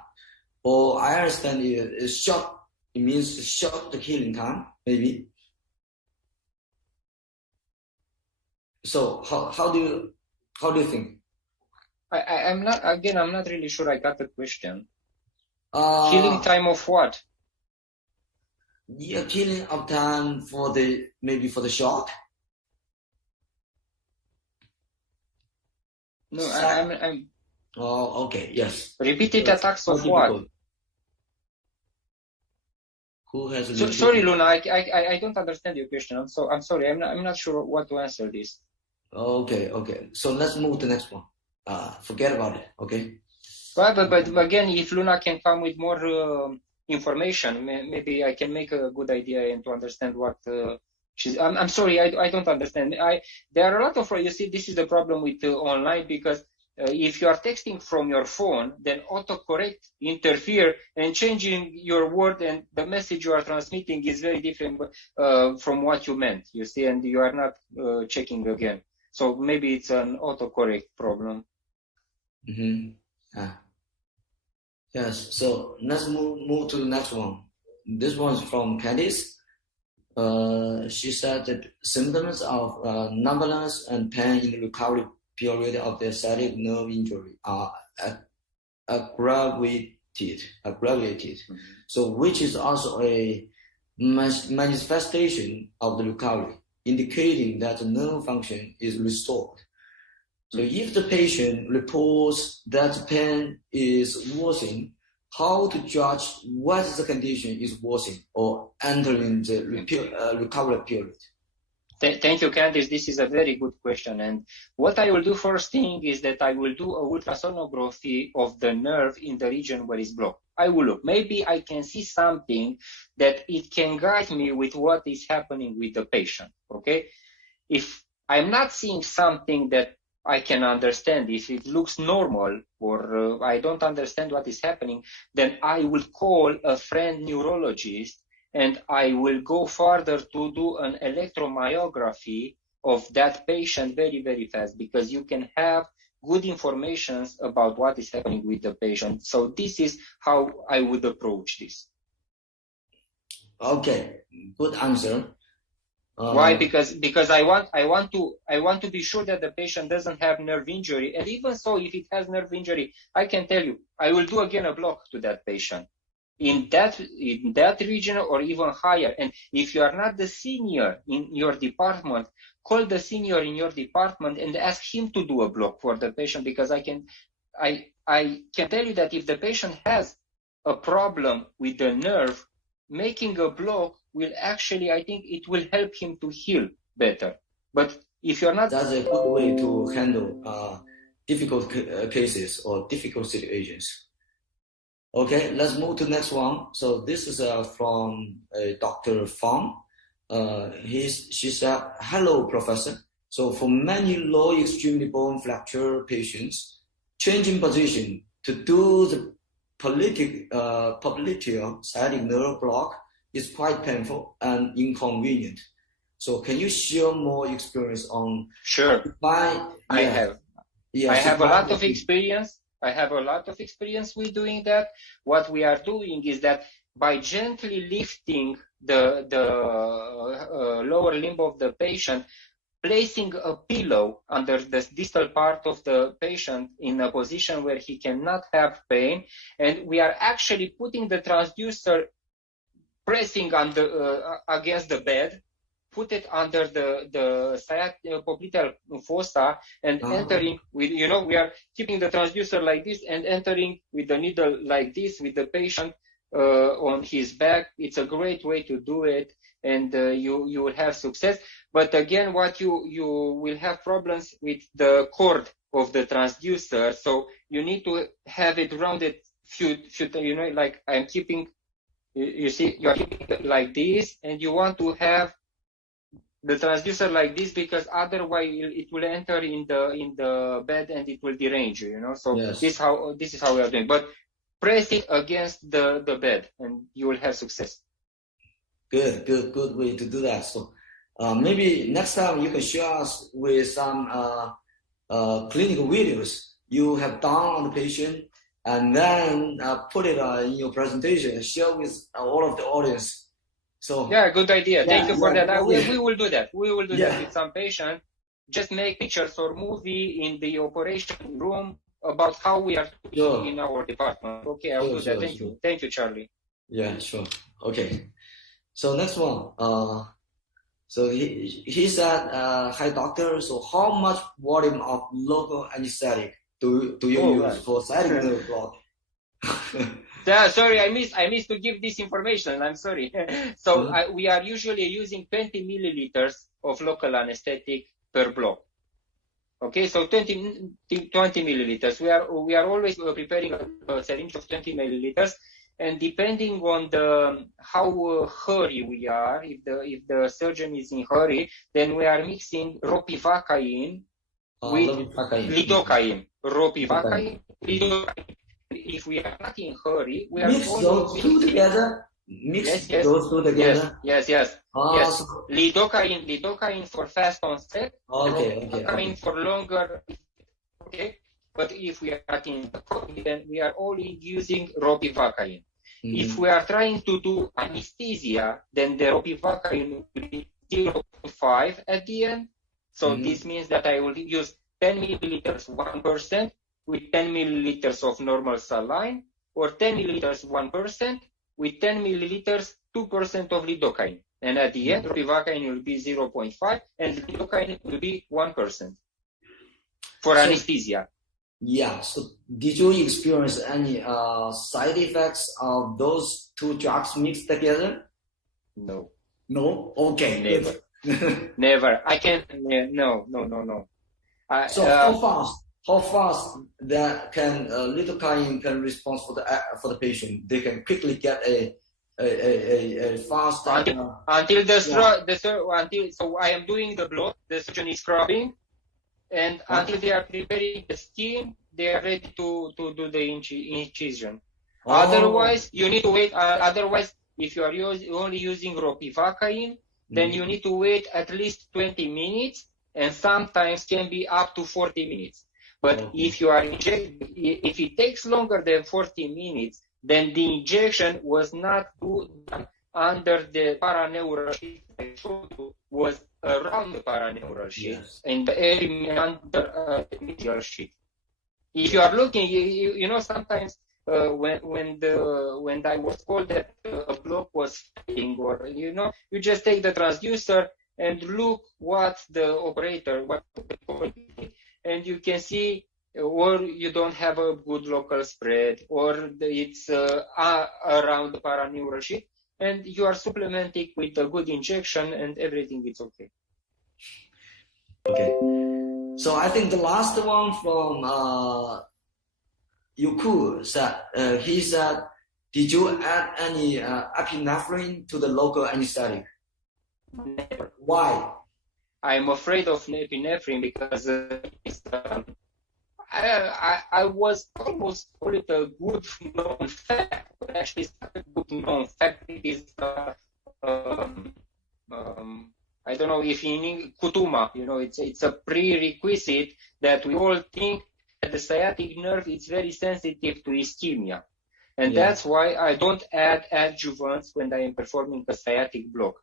Or I understand it's short. It means short the healing time, maybe. So how do you think? I'm not really sure I got the question. Healing time of what? Yeah, healing of time for the shock. No, I'm. Oh, okay, yes. Repeated attacks of what? Who has sorry, Luna, I don't understand your question. I'm sorry. I'm not sure what to answer this. Okay. So let's move to the next one. Forget about it. Okay. But again, if Luna can come with more information, maybe I can make a good idea and to understand what she's. I'm sorry, I don't understand. There are a lot of, you see, this is the problem with online, because if you are texting from your phone, then autocorrect interfere and changing your word, and the message you are transmitting is very different from what you meant, you see, and you are not checking again. So maybe it's an autocorrect problem. Mm-hmm. Yes, so let's move to the next one. This one is from Candice. She said that symptoms of numbness and pain in the recovery period of the sciatic nerve injury are aggravated. Mm-hmm. So which is also a manifestation of the recovery, indicating that the nerve function is restored. So if the patient reports that pain is worsening, how to judge what the condition is worsening or entering the recovery period? Thank you, Candice. This is a very good question. And what I will do first thing is that I will do a ultrasonography of the nerve in the region where it's blocked. I will look. Maybe I can see something that it can guide me with what is happening with the patient. Okay? If I'm not seeing something that I can understand, if it looks normal or I don't understand what is happening, then I will call a friend neurologist and I will go further to do an electromyography of that patient very, very fast, because you can have good information about what is happening with the patient. So this is how I would approach this. Okay, good answer. Why? Because I want to be sure that the patient doesn't have nerve injury, and even so, if it has nerve injury, I can tell you, I will do again a block to that patient in that region or even higher. And if you are not the senior in your department, call the senior in your department and ask him to do a block for the patient, because I can tell you that if the patient has a problem with the nerve, making a block will actually, I think it will help him to heal better. But if you're not... That's a good way to handle difficult cases or difficult situations. Okay, let's move to the next one. So this is from Dr. Fang. She said, hello, professor. So for many low extremity bone fracture patients, changing position to do the popliteal sciatic nerve block is quite painful and inconvenient. So can you share more experience on? Sure. I have a lot of experience. I have a lot of experience with doing that. What we are doing is that by gently lifting the lower limb of the patient, placing a pillow under the distal part of the patient in a position where he cannot have pain, and we are actually putting the transducer pressing against the bed, put it under the popliteal fossa and entering with, we are keeping the transducer like this and entering with the needle like this with the patient on his back. It's a great way to do it, and you will have success. But again, what you will have problems with the cord of the transducer, so you need to have it rounded. Like I'm keeping, you see, you're keeping it like this, and you want to have the transducer like this, because otherwise it will enter in the bed and it will derange you, So yes. This is how we are doing. But press it against the bed and you will have success. Good way to do that. So maybe next time you can show us with some clinical videos you have done on the patient, and then put it in your presentation and share with all of the audience. So yeah, good idea. Thank you for that. We will do that. We will do that with some patient. Just make pictures or movie in the operation room about how we are doing in our department. Okay, I will do that. Thank you. Thank you, Charlie. Yeah, sure. Okay. So next one. So he said, hi doctor. So how much volume of local anesthetic do you use for sciatic nerve block? Sorry, I missed to give this information. I'm sorry. So we are usually using 20 milliliters of local anesthetic per block. Okay, so 20 milliliters. We are always preparing a syringe of 20 milliliters, and depending on how hurry we are, if the surgeon is in hurry, then we are mixing ropivacaine with lidocaine. Ropivacaine, lidocaine. If we are not in hurry, we are mix those two together. Those two together. Yes. Yes. Lidocaine for fast onset. Lidocaine for longer. Okay. But if we are not in hurry, then we are only using ropivacaine. If we are trying to do anesthesia, then the ropivacaine will be 0.5 at the end. So this means that I will use 10 milliliters 1%. With 10 milliliters of normal saline, or 10 milliliters 1% with 10 milliliters 2% of lidocaine. And at the end, ropivacaine will be 0.5 and lidocaine will be 1% for anesthesia. Yeah. So did you experience any side effects of those two drugs mixed together? No. No? Okay. Never. Never. I can't. No. So how fast that lidocaine can respond for the patient? They can quickly get a fast so I am doing the blood, the surgeon is scrubbing, and until they are preparing the skin, they are ready to do the incision. Otherwise, you need to wait. Otherwise, if you are only using ropivacaine, then you need to wait at least 20 minutes, and sometimes can be up to 40 minutes. But if you are if it takes longer than 40 minutes, then the injection was not done under the paraneural sheath. Was around the paraneural sheath in the area under the medial sheath. If you are looking, sometimes when I was told that a block was failing, or you just take the transducer and look what the operator, and you can see, or you don't have a good local spread, or it's around the paraneural sheath, and you are supplementing with a good injection, and everything is okay. Okay. So I think the last one from Yuku said, he said, did you add any epinephrine to the local anesthetic? Never. Why? I'm afraid of epinephrine because I was almost call it a good known fact, but actually it's not a good known fact. It is I don't know if in kutuma, it's a prerequisite that we all think that the sciatic nerve is very sensitive to ischemia. And that's why I don't add adjuvants when I am performing a sciatic block.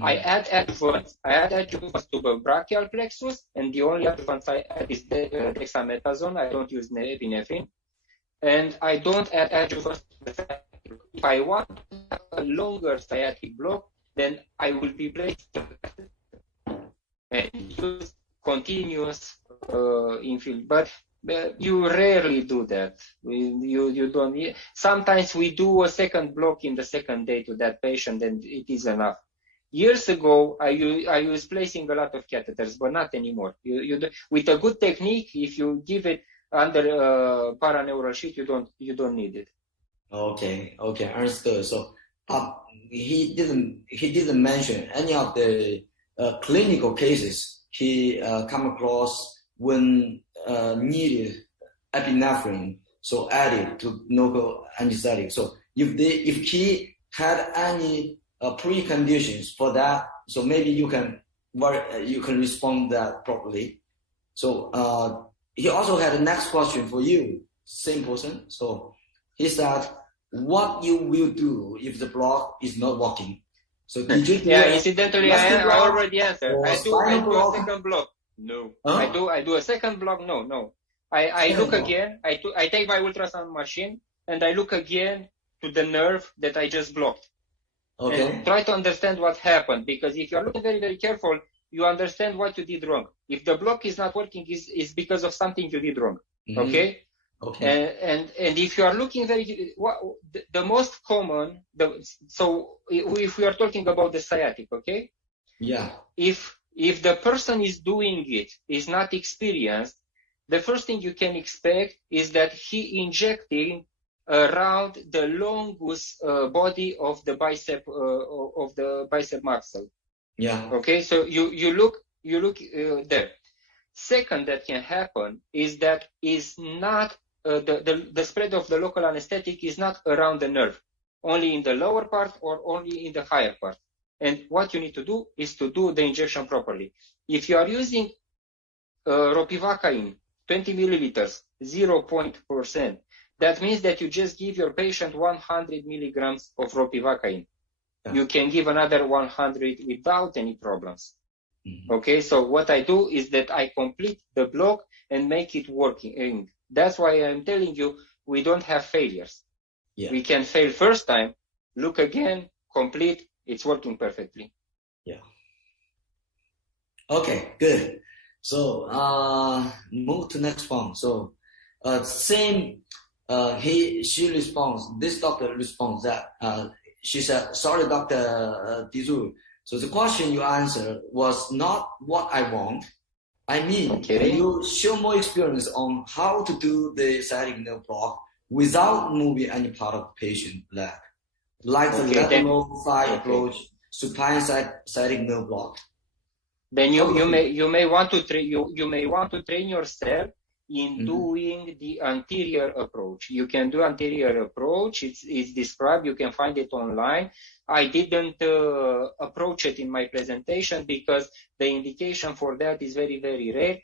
I add adjuvants to the brachial plexus, and the only adjuvants I add is dexamethasone. I don't use epinephrine. And I don't add adjuvants to the sciatic block. If I want a longer sciatic block, then I will be placing and use continuous infill. But you rarely do that. You don't. Sometimes we do a second block in the second day to that patient, and it is enough. Years ago, I was placing a lot of catheters, but not anymore. With a good technique, if you give it under paraneural sheet, you don't need it. Okay, understood. So he didn't mention any of the clinical cases he come across when needed epinephrine, so added to local anesthetic. So if he had any preconditions for that, so maybe you can respond that properly. So he also had a next question for you, same person. So he said, what you will do if the block is not working? So did you do incidentally, I already answered. I do a second block. No. Huh? I do a second block. No. I look again. I take my ultrasound machine and I look again to the nerve that I just blocked. Okay. And try to understand what happened, because if you are looking very, very careful, you understand what you did wrong. If the block is not working, is because of something you did wrong. Okay. And if you are looking the most common, so if we are talking about the sciatic, okay? Yeah. If the person is doing it, is not experienced, the first thing you can expect is that he injecting around the longus body of the bicep muscle. Yeah. Okay, so you look there. Second, that can happen is that is not the spread of the local anesthetic is not around the nerve, only in the lower part or only in the higher part. And what you need to do is to do the injection properly. If you are using ropivacaine, 20 milliliters, 0.%, that means that you just give your patient 100 milligrams of ropivacaine. Yeah. You can give another 100 without any problems. Okay, so what I do is that I complete the block and make it working. That's why I'm telling you, we don't have failures. Yeah. We can fail first time, look again, complete, it's working perfectly. Yeah. Okay, good. So move to next one. So she responds, this doctor responds that she said, sorry, Dr. Dirzu. So the question you answered was not what I want. I mean, can you show more experience on how to do the sciatic nerve block without moving any part of the patient leg, like the lateral thigh approach, supine sciatic nerve block? Then you may want to train yourself in doing the anterior approach. You can do anterior approach. It's described. You can find it online. I didn't approach it in my presentation because the indication for that is very, very rare.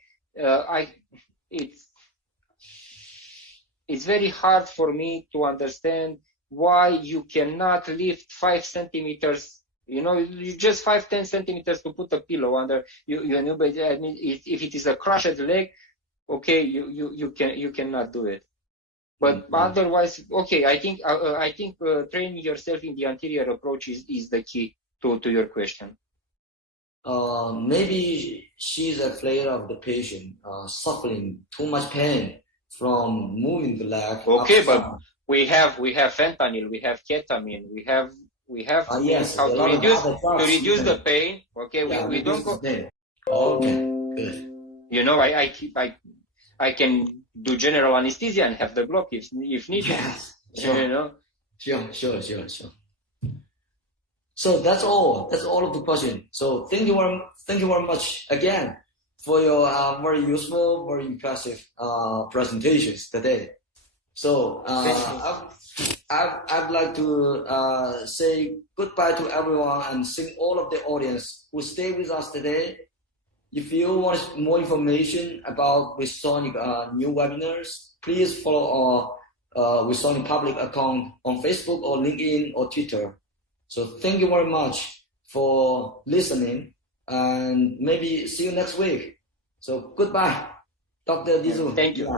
It's very hard for me to understand why you cannot lift 5 centimeters. You just 5-10 centimeters to put a pillow under. But I mean, if it is a crushed leg, okay, you cannot do it. But otherwise, okay, I think training yourself in the anterior approach is the key to your question. Maybe she's afraid of the patient suffering too much pain from moving the leg. Okay, but we have fentanyl, we have ketamine, we have yes, how to reduce the pain. Okay, we don't go. Okay, good. I can do general anesthesia and have the block if needed. Yes, sure. Sure. So that's all of the question. So thank you very much again for your very useful, very impressive presentations today. So I'd like to say goodbye to everyone and thank all of the audience who stayed with us today. If you want more information about Wissonic new webinars, please follow our Wissonic public account on Facebook or LinkedIn or Twitter. So thank you very much for listening, and maybe see you next week. So goodbye, Dr. Dirzu. Thank you.